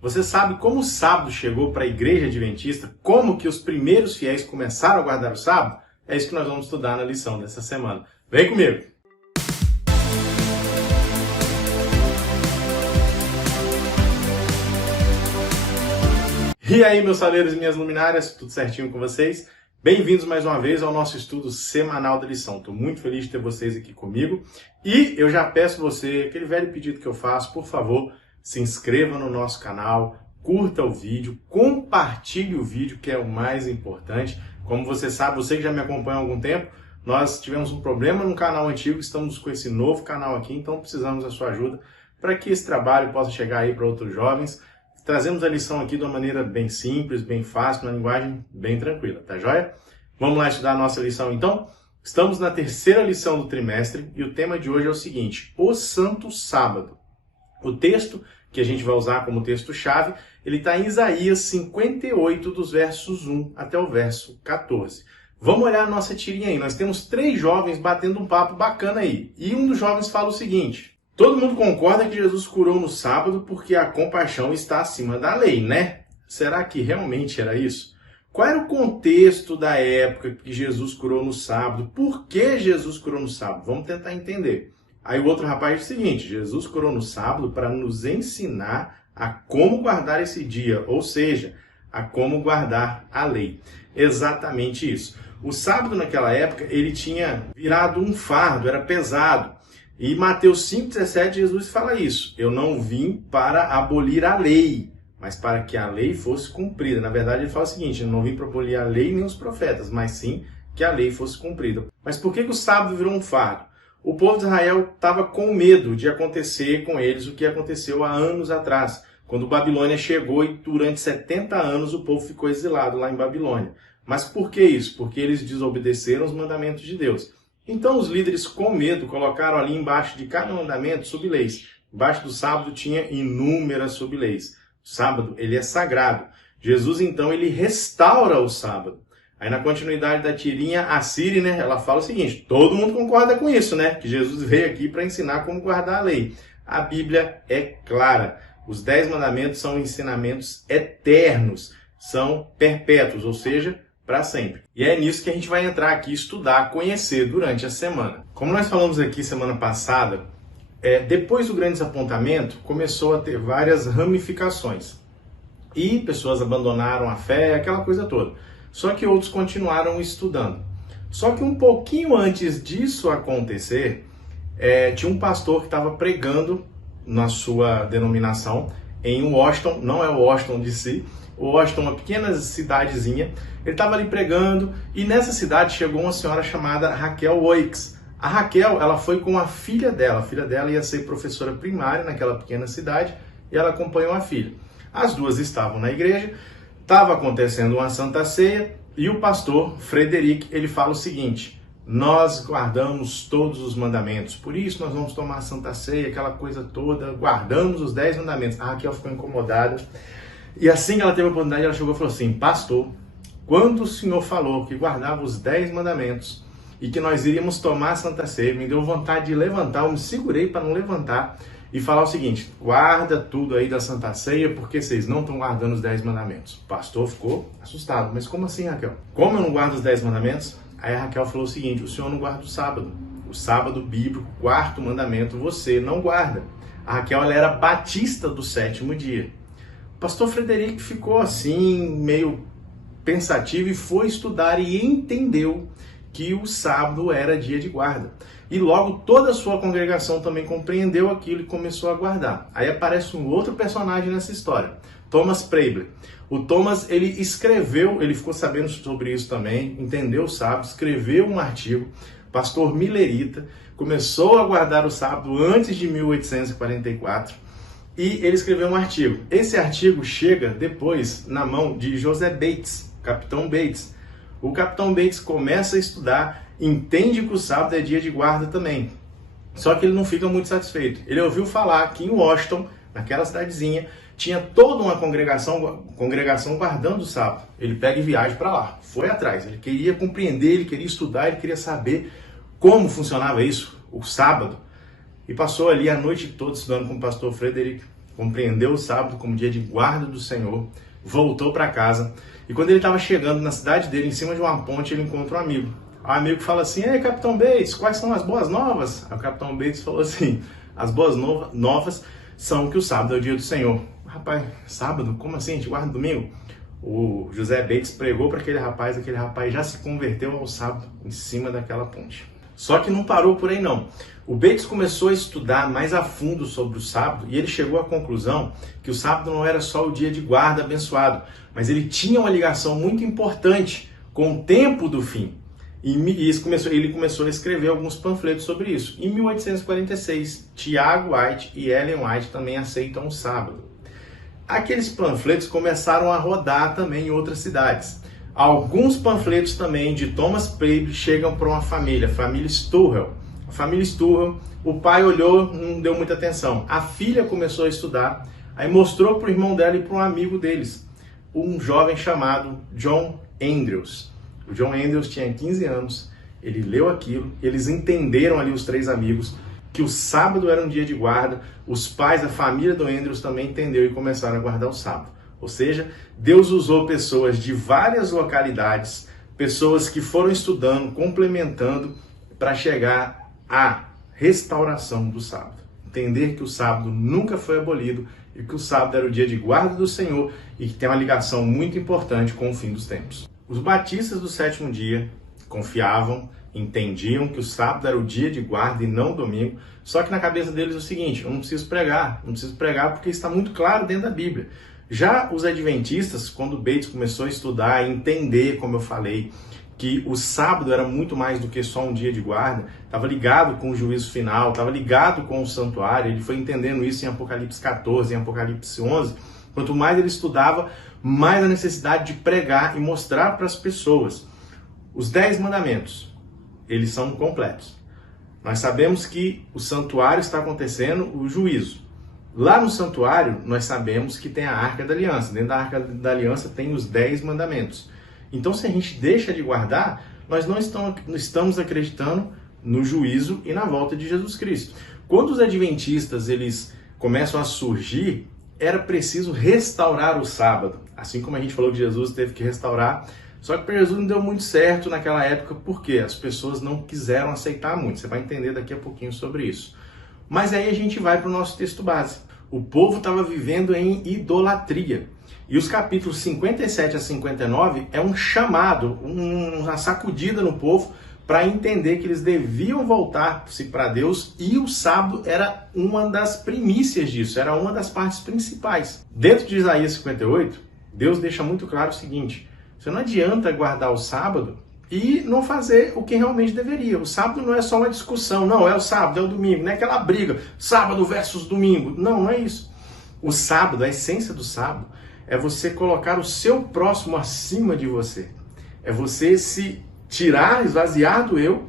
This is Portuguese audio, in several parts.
Você sabe como o sábado chegou para a igreja adventista? Como que os primeiros fiéis começaram a guardar o sábado? É isso que nós vamos estudar na lição dessa semana. Vem comigo! E aí, meus saleiros e minhas luminárias, tudo certinho com vocês? Bem-vindos mais uma vez ao nosso estudo semanal da lição. Estou muito feliz de ter vocês aqui comigo. E eu já peço você, aquele velho pedido que eu faço, por favor, se inscreva no nosso canal, curta o vídeo, compartilhe o vídeo, que é o mais importante. Como você sabe, você que já me acompanha há algum tempo, nós tivemos um problema no canal antigo, estamos com esse novo canal aqui, então precisamos da sua ajuda para que esse trabalho possa chegar aí para outros jovens. Trazemos a lição aqui de uma maneira bem simples, bem fácil, uma linguagem bem tranquila, tá joia? Vamos lá estudar a nossa lição então? Estamos na terceira lição do trimestre e o tema de hoje é o seguinte: o Santo Sábado. O texto que a gente vai usar como texto-chave, ele está em Isaías 58, dos versos 1 até o verso 14. Vamos olhar a nossa tirinha aí. Nós temos 3 jovens batendo um papo bacana aí. E um dos jovens fala o seguinte: todo mundo concorda que Jesus curou no sábado porque a compaixão está acima da lei, né? Será que realmente era isso? Qual era o contexto da época que Jesus curou no sábado? Por que Jesus curou no sábado? Vamos tentar entender. Aí o outro rapaz diz o seguinte: Jesus curou no sábado para nos ensinar a como guardar esse dia, ou seja, a como guardar a lei. Exatamente isso. O sábado naquela época, ele tinha virado um fardo, era pesado. E Mateus 5,17, Jesus fala isso: eu não vim para abolir a lei, mas para que a lei fosse cumprida. Na verdade, ele fala o seguinte: eu não vim para abolir a lei nem os profetas, mas sim que a lei fosse cumprida. Mas por que o sábado virou um fardo? O povo de Israel estava com medo de acontecer com eles o que aconteceu há anos atrás, quando Babilônia chegou e durante 70 anos o povo ficou exilado lá em Babilônia. Mas por que isso? Porque eles desobedeceram os mandamentos de Deus. Então os líderes, com medo, colocaram ali embaixo de cada mandamento sub-leis. Embaixo do sábado tinha inúmeras sub-leis. O sábado, ele é sagrado. Jesus, então, ele restaura o sábado. Aí na continuidade da tirinha, a Siri, né, ela fala o seguinte: todo mundo concorda com isso, né? Que Jesus veio aqui para ensinar como guardar a lei. A Bíblia é clara. Os 10 mandamentos são ensinamentos eternos, são perpétuos, ou seja, para sempre. E é nisso que a gente vai entrar aqui, estudar, conhecer durante a semana. Como nós falamos aqui semana passada, depois do grande desapontamento, começou a ter várias ramificações. E pessoas abandonaram a fé, aquela coisa toda. Só que outros continuaram estudando. Só que um pouquinho antes disso acontecer, tinha um pastor que estava pregando na sua denominação em Washington, não é Washington DC, Washington, uma pequena cidadezinha. Ele estava ali pregando e nessa cidade chegou uma senhora chamada Raquel Oix. A Raquel, ela foi com a filha dela ia ser professora primária naquela pequena cidade e ela acompanhou a filha. As duas estavam na igreja, estava acontecendo uma Santa Ceia e o pastor Frederic, ele fala o seguinte: nós guardamos todos os mandamentos, por isso nós vamos tomar a Santa Ceia, aquela coisa toda, guardamos os 10 mandamentos. A Raquel ficou incomodada. E assim que ela teve a oportunidade, ela chegou e falou assim: pastor, quando o senhor falou que guardava os 10 mandamentos e que nós iríamos tomar a Santa Ceia, me deu vontade de levantar, eu me segurei para não levantar e falar o seguinte: guarda tudo aí da Santa Ceia, porque vocês não estão guardando os 10 mandamentos. O pastor ficou assustado: mas como assim, Raquel? Como eu não guardo os 10 mandamentos? Aí a Raquel falou o seguinte: o senhor não guarda o sábado bíblico, quarto mandamento, você não guarda. A Raquel, ela era batista do 7º dia. O pastor Frederico ficou assim, meio pensativo e foi estudar e entendeu que o sábado era dia de guarda. E logo toda a sua congregação também compreendeu aquilo e começou a guardar. Aí aparece um outro personagem nessa história, Thomas Preble. O Thomas, ele escreveu, ele ficou sabendo sobre isso também, entendeu o sábado, escreveu um artigo, pastor Millerita, começou a guardar o sábado antes de 1844, e ele escreveu um artigo. Esse artigo chega depois na mão de José Bates, Capitão Bates. O Capitão Bates começa a estudar, entende que o sábado é dia de guarda também. Só que ele não fica muito satisfeito. Ele ouviu falar que em Washington, naquela cidadezinha, tinha toda uma congregação guardando o sábado. Ele pega e viaja para lá, foi atrás. Ele queria compreender, ele queria estudar, ele queria saber como funcionava isso, o sábado. E passou ali a noite toda estudando com o pastor Frederico. compreendeu o sábado como dia de guarda do Senhor, voltou para casa e quando ele estava chegando na cidade dele, em cima de uma ponte, ele encontra um amigo. O amigo fala assim: "Ei, Capitão Bates, quais são as boas novas?" Aí o Capitão Bates falou assim: "As boas novas são que o sábado é o dia do Senhor." Rapaz, sábado? Como assim? A gente guarda domingo? O José Bates pregou para aquele rapaz já se converteu ao sábado em cima daquela ponte. Só que não parou por aí não. O Bates começou a estudar mais a fundo sobre o sábado e ele chegou à conclusão que o sábado não era só o dia de guarda abençoado, mas ele tinha uma ligação muito importante com o tempo do fim. E ele começou a escrever alguns panfletos sobre isso. Em 1846, Tiago White e Ellen White também aceitam o sábado. Aqueles panfletos começaram a rodar também em outras cidades. Alguns panfletos também de Thomas Paine chegam para uma família, a família Sturrell. A família Sturrell, o pai olhou, não deu muita atenção. A filha começou a estudar, aí mostrou para o irmão dela e para um amigo deles, um jovem chamado John Andrews. O John Andrews tinha 15 anos, ele leu aquilo, eles entenderam ali, os três amigos, que o sábado era um dia de guarda. Os pais, a família do Andrews também entendeu e começaram a guardar o sábado. Ou seja, Deus usou pessoas de várias localidades, pessoas que foram estudando, complementando, para chegar à restauração do sábado. Entender que o sábado nunca foi abolido e que o sábado era o dia de guarda do Senhor e que tem uma ligação muito importante com o fim dos tempos. Os batistas do sétimo dia confiavam, entendiam que o sábado era o dia de guarda e não o domingo, só que na cabeça deles é o seguinte: eu não preciso pregar porque está muito claro dentro da Bíblia. Já os adventistas, quando Bates começou a estudar e entender, como eu falei, que o sábado era muito mais do que só um dia de guarda, estava ligado com o juízo final, estava ligado com o santuário, ele foi entendendo isso em Apocalipse 14, em Apocalipse 11, quanto mais ele estudava, mais a necessidade de pregar e mostrar para as pessoas. Os 10 mandamentos, eles são completos. Nós sabemos que o santuário está acontecendo o juízo. Lá no santuário, nós sabemos que tem a Arca da Aliança. Dentro da Arca da Aliança tem os 10 mandamentos. Então, se a gente deixa de guardar, nós não estamos acreditando no juízo e na volta de Jesus Cristo. Quando os adventistas eles começam a surgir, era preciso restaurar o sábado. Assim como a gente falou que Jesus teve que restaurar. Só que para Jesus não deu muito certo naquela época, porque as pessoas não quiseram aceitar muito. Você vai entender daqui a pouquinho sobre isso. Mas aí a gente vai para o nosso texto base. O povo estava vivendo em idolatria. E os capítulos 57 a 59 é um chamado, uma sacudida no povo para entender que eles deviam voltar-se para Deus, e o sábado era uma das primícias disso, era uma das partes principais. Dentro de Isaías 58, Deus deixa muito claro o seguinte: você não adianta guardar o sábado e não fazer o que realmente deveria. O sábado não é só uma discussão, não, é o sábado, é o domingo, não é aquela briga, sábado versus domingo. Não, não é isso. O sábado, a essência do sábado, é você colocar o seu próximo acima de você. É você se tirar, esvaziar do eu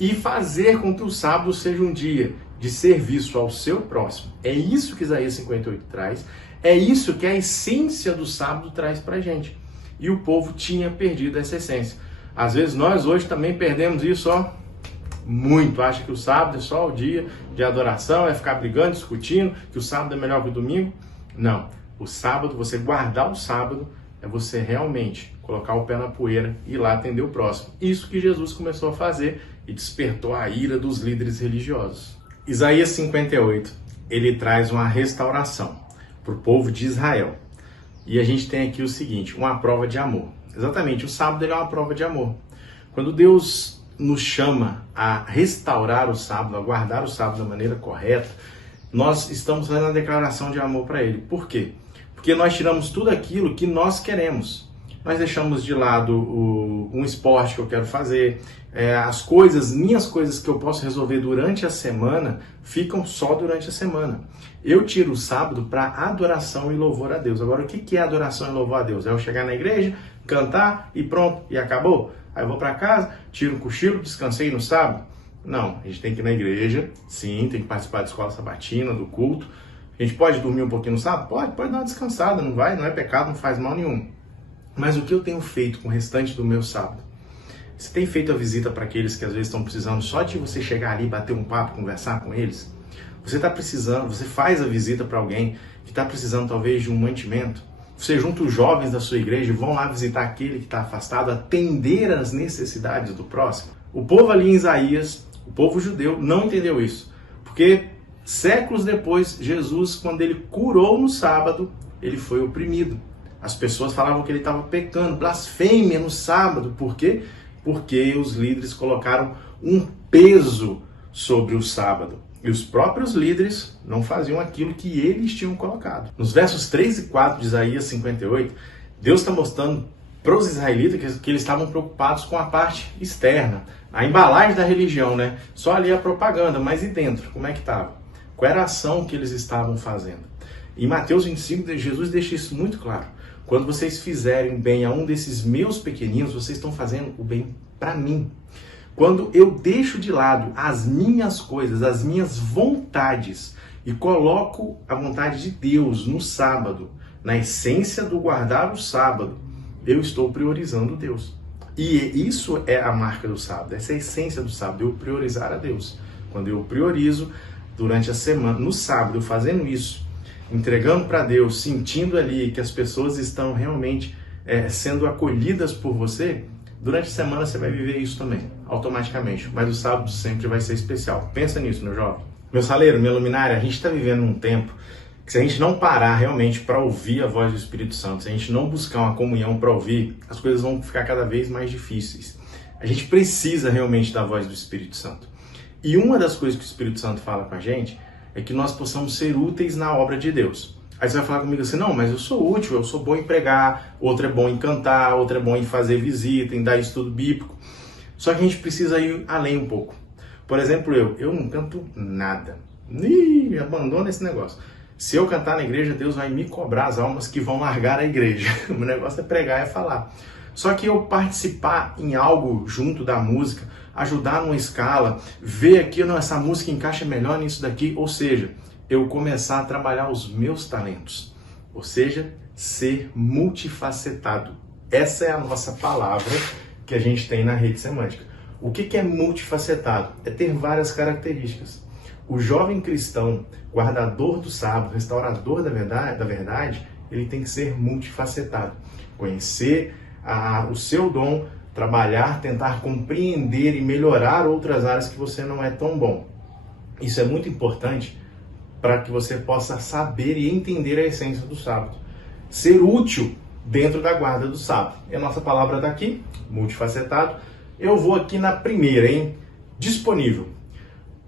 e fazer com que o sábado seja um dia de serviço ao seu próximo. É isso que Isaías 58 traz, é isso que a essência do sábado traz pra gente. E o povo tinha perdido essa essência. Às vezes nós hoje também perdemos isso, ó, muito. Acha que o sábado é só o dia de adoração, é ficar brigando, discutindo, que o sábado é melhor que o domingo. Não. O sábado, você guardar o sábado, é você realmente colocar o pé na poeira e ir lá atender o próximo. Isso que Jesus começou a fazer e despertou a ira dos líderes religiosos. Isaías 58, ele traz uma restauração para o povo de Israel. E a gente tem aqui o seguinte, uma prova de amor. Exatamente, o sábado ele é uma prova de amor. Quando Deus nos chama a restaurar o sábado, a guardar o sábado da maneira correta, nós estamos fazendo uma declaração de amor para Ele. Por quê? Porque nós tiramos tudo aquilo que nós queremos. Nós deixamos de lado um esporte que eu quero fazer, as minhas coisas que eu posso resolver durante a semana, ficam só durante a semana. Eu tiro o sábado para adoração e louvor a Deus. Agora, o que é adoração e louvor a Deus? É eu chegar na igreja, cantar e pronto, e acabou? Aí eu vou para casa, tiro um cochilo, descansei no sábado? Não, a gente tem que ir na igreja, sim, tem que participar da escola sabatina, do culto. A gente pode dormir um pouquinho no sábado? Pode dar uma descansada, não é pecado, não faz mal nenhum. Mas o que eu tenho feito com o restante do meu sábado? Você tem feito a visita para aqueles que às vezes estão precisando só de você chegar ali, bater um papo, conversar com eles? Você está precisando, você faz a visita para alguém que está precisando talvez de um mantimento. Você junta os jovens da sua igreja e vão lá visitar aquele que está afastado, atender às necessidades do próximo. O povo ali em Isaías, o povo judeu, não entendeu isso. Porque séculos depois, Jesus, quando ele curou no sábado, ele foi oprimido. As pessoas falavam que ele estava pecando, blasfêmia no sábado. Por quê? Porque os líderes colocaram um peso sobre o sábado. E os próprios líderes não faziam aquilo que eles tinham colocado. Nos versos 3 e 4 de Isaías 58, Deus está mostrando para os israelitas que eles estavam preocupados com a parte externa, a embalagem da religião, né? Só ali a propaganda, mas e dentro? Como é que estava? Qual era a ação que eles estavam fazendo? Em Mateus 25, Jesus deixa isso muito claro. Quando vocês fizerem bem a um desses meus pequeninos, vocês estão fazendo o bem para mim. Quando eu deixo de lado as minhas coisas, as minhas vontades e coloco a vontade de Deus no sábado, na essência do guardar o sábado, eu estou priorizando Deus. E isso é a marca do sábado, essa é a essência do sábado, eu priorizar a Deus. Quando eu priorizo durante a semana, no sábado, eu fazendo isso, entregando para Deus, sentindo ali que as pessoas estão realmente sendo acolhidas por você, durante a semana você vai viver isso também, automaticamente. Mas o sábado sempre vai ser especial. Pensa nisso, meu jovem. Meu saleiro, minha luminária, a gente está vivendo um tempo que se a gente não parar realmente para ouvir a voz do Espírito Santo, se a gente não buscar uma comunhão para ouvir, as coisas vão ficar cada vez mais difíceis. A gente precisa realmente da voz do Espírito Santo. E uma das coisas que o Espírito Santo fala com a gente é que nós possamos ser úteis na obra de Deus. Aí você vai falar comigo assim, não, mas eu sou útil, eu sou bom em pregar, outro é bom em cantar, outro é bom em fazer visita, em dar estudo bíblico. Só que a gente precisa ir além um pouco. Por exemplo, eu não canto nada. Abandona esse negócio. Se eu cantar na igreja, Deus vai me cobrar as almas que vão largar a igreja. O negócio é pregar, é falar. Só que eu participar em algo junto da música, ajudar numa escala, ver aqui, não, essa música encaixa melhor nisso daqui, ou seja, eu começar a trabalhar os meus talentos, ou seja, ser multifacetado. Essa é a nossa palavra que a gente tem na rede semântica. O que é multifacetado? É ter várias características. O jovem cristão, guardador do sábado, restaurador da verdade, ele tem que ser multifacetado. Conhecer o seu dom, trabalhar, tentar compreender e melhorar outras áreas que você não é tão bom. Isso é muito importante para que você possa saber e entender a essência do sábado. Ser útil dentro da guarda do sábado. E a nossa palavra está aqui, multifacetado. Eu vou aqui na primeira, hein? Disponível.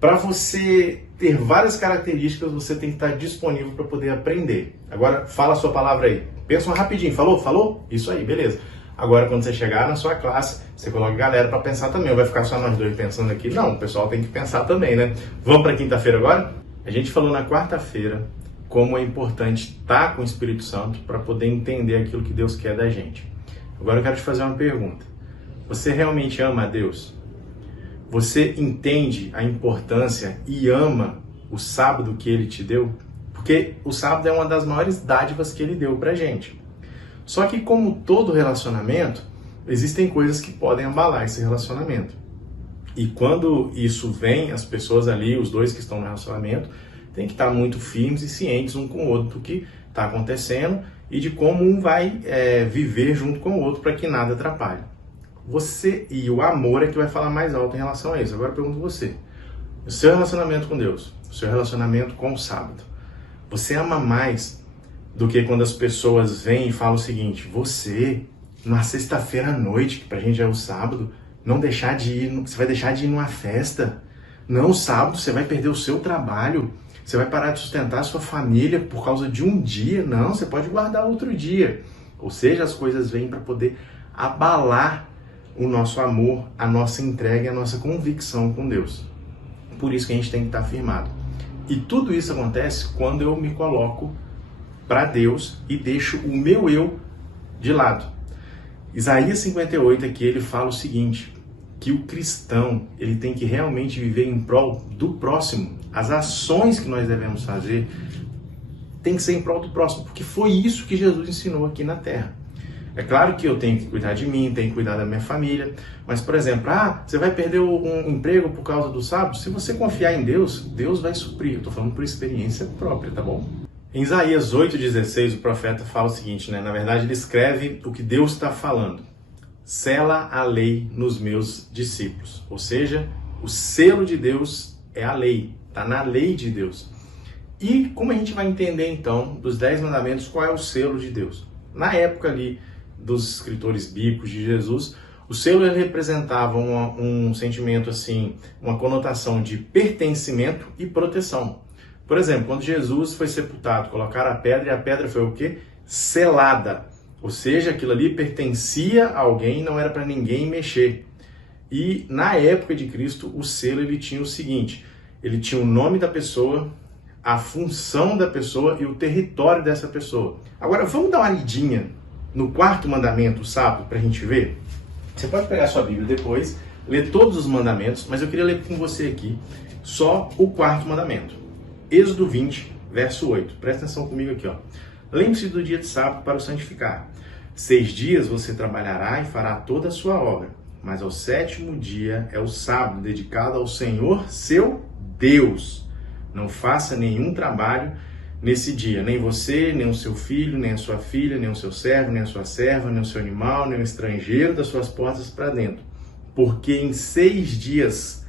Para você ter várias características, você tem que estar disponível para poder aprender. Agora, fala a sua palavra aí. Pensa rapidinho. Falou? Falou? Isso aí, beleza. Agora, quando você chegar na sua classe, você coloca a galera para pensar também. Ou vai ficar só nós dois pensando aqui? Não, o pessoal tem que pensar também, né? Vamos para quinta-feira agora? A gente falou na quarta-feira como é importante estar com o Espírito Santo para poder entender aquilo que Deus quer da gente. Agora eu quero te fazer uma pergunta. Você realmente ama a Deus? Você entende a importância e ama o sábado que Ele te deu? Porque o sábado é uma das maiores dádivas que Ele deu pra gente. Só que como todo relacionamento, existem coisas que podem abalar esse relacionamento. E quando isso vem, as pessoas ali, os dois que estão no relacionamento, têm que estar muito firmes e cientes um com o outro do que está acontecendo e de como um vai viver junto com o outro para que nada atrapalhe. Você e o amor é que vai falar mais alto em relação a isso. Agora eu pergunto você, o seu relacionamento com Deus, o seu relacionamento com o sábado, você ama mais do que quando as pessoas vêm e falam o seguinte, você, na sexta-feira à noite, que pra gente é o sábado, não deixar de ir, você vai deixar de ir numa festa. Não, sábado você vai perder o seu trabalho, você vai parar de sustentar a sua família por causa de um dia. Não, você pode guardar outro dia. Ou seja, as coisas vêm para poder abalar o nosso amor, a nossa entrega e a nossa convicção com Deus. Por isso que a gente tem que estar firmado. E tudo isso acontece quando eu me coloco para Deus e deixo o meu eu de lado. Isaías 58 aqui ele fala o seguinte, que o cristão ele tem que realmente viver em prol do próximo. As ações que nós devemos fazer tem que ser em prol do próximo, porque foi isso que Jesus ensinou aqui na Terra. É claro que eu tenho que cuidar de mim, tenho que cuidar da minha família, mas, por exemplo, você vai perder um emprego por causa do sábado? Se você confiar em Deus, Deus vai suprir. Eu estou falando por experiência própria, tá bom? Em Isaías 8,16, o profeta fala o seguinte, né? Na verdade, ele escreve o que Deus está falando. Sela a lei nos meus discípulos. Ou seja, o selo de Deus é a lei, está na lei de Deus. E como a gente vai entender, então, dos 10 mandamentos, qual é o selo de Deus? Na época ali dos escritores bíblicos de Jesus, o selo ele representava um sentimento assim, uma conotação de pertencimento e proteção. Por exemplo, quando Jesus foi sepultado, colocaram a pedra e a pedra foi o quê? Selada. Ou seja, aquilo ali pertencia a alguém, não era para ninguém mexer. E na época de Cristo, o selo ele tinha o seguinte, ele tinha o nome da pessoa, a função da pessoa e o território dessa pessoa. Agora, vamos dar uma lidinha no 4º mandamento, o sábado, para a gente ver? Você pode pegar sua Bíblia depois, ler todos os mandamentos, mas eu queria ler com você aqui só o 4º mandamento. Êxodo 20, verso 8. Presta atenção comigo aqui, ó. Lembre-se do dia de sábado para o santificar. 6 dias você trabalhará e fará toda a sua obra, mas ao 7º dia é o sábado dedicado ao Senhor, seu Deus. Não faça nenhum trabalho nesse dia, nem você, nem o seu filho, nem a sua filha, nem o seu servo, nem a sua serva, nem o seu animal, nem o estrangeiro das suas portas para dentro. Porque em 6 dias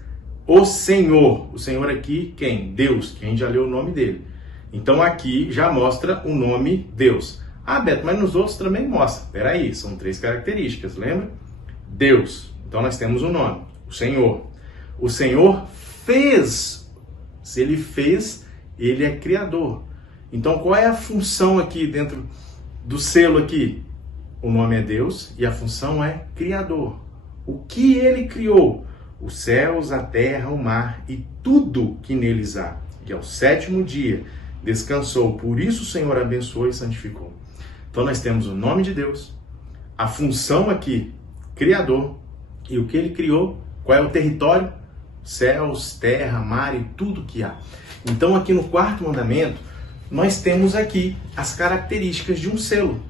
o Senhor aqui, quem? Deus, que a gente já leu o nome dele. Então aqui já mostra o nome Deus. Ah, Beto, mas nos outros também mostra. Peraí, são 3 características, lembra? Deus. Então nós temos o nome, o Senhor. O Senhor fez. Se ele fez, ele é criador. Então qual é a função aqui dentro do selo aqui? O nome é Deus e a função é criador. O que ele criou? Os céus, a terra, o mar e tudo que neles há. E ao 7º dia descansou. Por isso o Senhor abençoou e santificou. Então nós temos o nome de Deus, a função aqui, criador, e o que ele criou, qual é o território? Céus, terra, mar e tudo que há. Então aqui no 4º mandamento, nós temos aqui as características de um selo.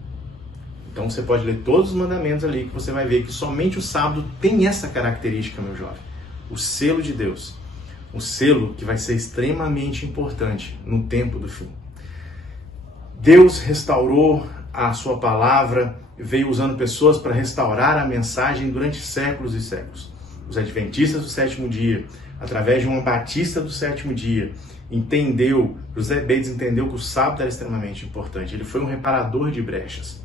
Então você pode ler todos os mandamentos ali, que você vai ver que somente o sábado tem essa característica, meu jovem. O selo de Deus. Um selo que vai ser extremamente importante no tempo do fim. Deus restaurou a sua palavra, veio usando pessoas para restaurar a mensagem durante séculos e séculos. Os adventistas do 7º dia, através de uma batista do 7º dia, José Bates entendeu que o sábado era extremamente importante. Ele foi um reparador de brechas.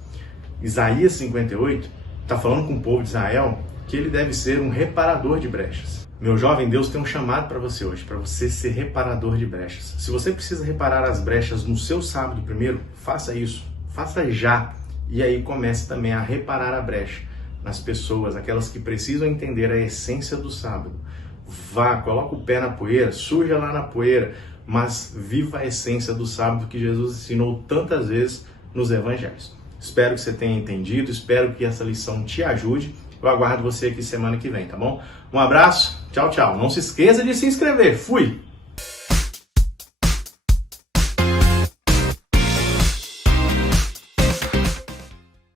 Isaías 58 está falando com o povo de Israel que ele deve ser um reparador de brechas. Meu jovem, Deus tem um chamado para você hoje, para você ser reparador de brechas. Se você precisa reparar as brechas no seu sábado primeiro, faça isso, faça já. E aí comece também a reparar a brecha nas pessoas, aquelas que precisam entender a essência do sábado. Vá, coloca o pé na poeira, suja lá na poeira, mas viva a essência do sábado que Jesus ensinou tantas vezes nos evangelhos. Espero que você tenha entendido, espero que essa lição te ajude. Eu aguardo você aqui semana que vem, tá bom? Um abraço, tchau, tchau. Não se esqueça de se inscrever. Fui!